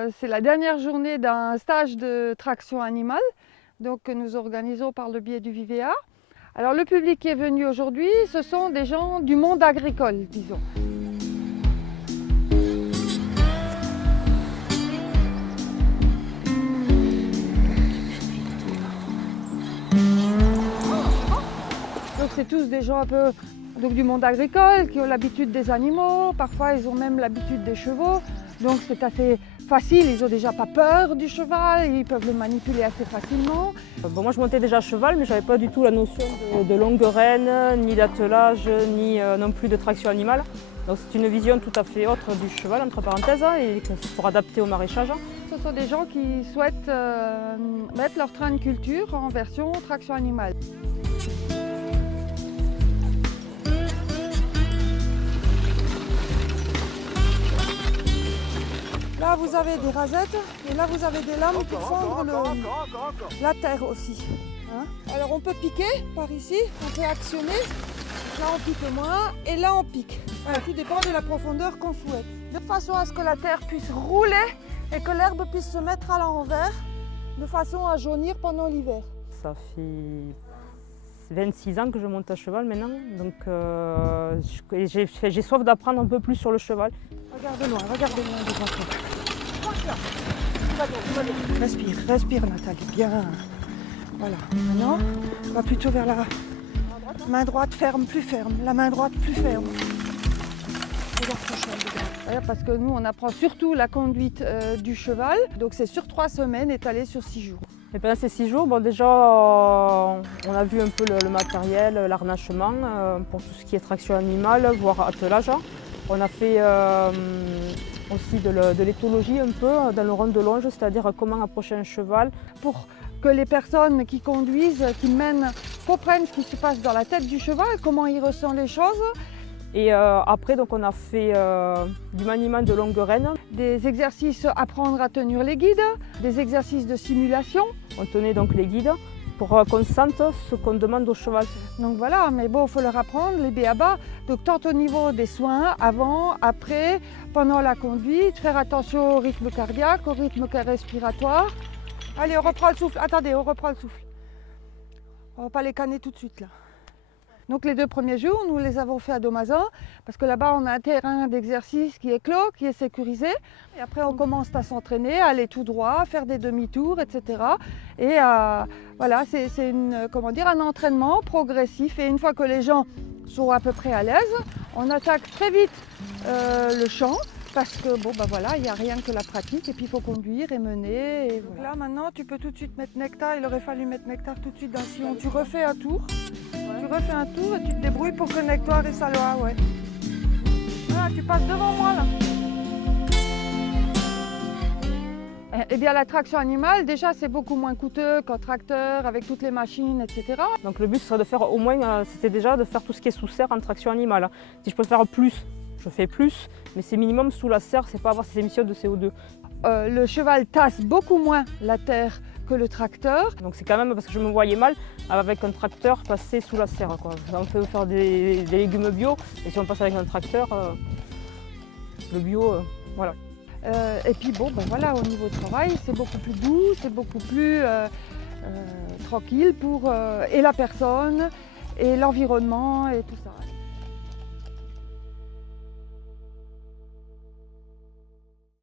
C'est la dernière journée d'un stage de traction animale que nous organisons par le biais du VIVEA. Alors le public qui est venu aujourd'hui, ce sont des gens du monde agricole, disons. Donc c'est tous des gens un peu du monde agricole qui ont l'habitude des animaux, parfois ils ont même l'habitude des chevaux. Donc c'est assez facile, ils n'ont déjà pas peur du cheval, ils peuvent le manipuler assez facilement. Bon, moi je montais déjà à cheval, mais je n'avais pas du tout la notion de longue rêne, ni d'attelage, ni non plus de traction animale. Donc c'est une vision tout à fait autre du cheval, entre parenthèses, et pour adapter au maraîchage. Ce sont des gens qui souhaitent mettre leur train de culture en version traction animale. Là, vous avez des rasettes et là, vous avez des lames pour fendre la terre aussi. Hein? Alors, on peut piquer par ici, on peut actionner. Là, on pique moins et là, on pique. Alors, tout dépend de la profondeur qu'on souhaite. De façon à ce que la terre puisse rouler et que l'herbe puisse se mettre à l'envers, de façon à jaunir pendant l'hiver. Ça fait 26 ans que je monte à cheval maintenant, donc j'ai soif d'apprendre un peu plus sur le cheval. Regarde loin devant toi. Respire, respire Nathalie, bien. Voilà, maintenant, on va plutôt vers la main droite ferme, plus ferme. La main droite plus ferme. Regarde ton cheval, parce que nous, on apprend surtout la conduite du cheval. Donc c'est sur 3 semaines, étalé sur 6 jours. Et pendant ces 6 jours, bon, déjà, on a vu un peu le matériel, l'arnachement pour tout ce qui est traction animale, voire attelage. On a fait aussi de l'éthologie un peu dans le rond de longe, c'est-à-dire comment approcher un cheval. Pour que les personnes qui conduisent, qui mènent, comprennent ce qui se passe dans la tête du cheval, comment il ressent les choses. Et après, donc, on a fait du maniement de longue rêne. Des exercices apprendre à tenir les guides, des exercices de simulation. On tenait donc les guides pour qu'on sente ce qu'on demande au cheval. Donc voilà, mais bon, il faut leur apprendre les b.a.-ba. Donc tant au niveau des soins, avant, après, pendant la conduite, faire attention au rythme cardiaque, au rythme respiratoire. Allez, on reprend le souffle. Attendez, on reprend le souffle. On ne va pas les canner tout de suite là. Donc les 2 premiers jours, nous les avons fait à Domazan, parce que là-bas on a un terrain d'exercice qui est clos, qui est sécurisé. Et après on commence à s'entraîner, à aller tout droit, faire des demi-tours, etc. Et voilà, c'est un entraînement progressif. Et une fois que les gens sont à peu près à l'aise, on attaque très vite le champ. Parce que bon, ben voilà, il n'y a rien que la pratique et puis il faut conduire et mener. Et voilà. Là maintenant, tu peux tout de suite mettre Nectar. Il aurait fallu mettre Nectar tout de suite dans le sillon. Tu refais un tour. Tu refais un tour et tu te débrouilles pour que Nectar et sa loi, ouais. Voilà, tu passes devant moi là. Eh bien la traction animale, déjà c'est beaucoup moins coûteux qu'un tracteur avec toutes les machines, etc. Donc le but serait de faire au moins, c'était déjà de faire tout ce qui est sous serre en traction animale. Si je peux faire plus, je fais plus, mais c'est minimum sous la serre, c'est pas avoir ces émissions de CO2. Le cheval tasse beaucoup moins la terre que le tracteur. Donc c'est quand même parce que je me voyais mal avec un tracteur passer sous la serre, quoi. On peut faire des légumes bio, et si on passe avec un tracteur, le bio, voilà. Et puis bon, ben voilà, au niveau du travail, c'est beaucoup plus doux, c'est beaucoup plus tranquille pour et la personne, et l'environnement, et tout ça.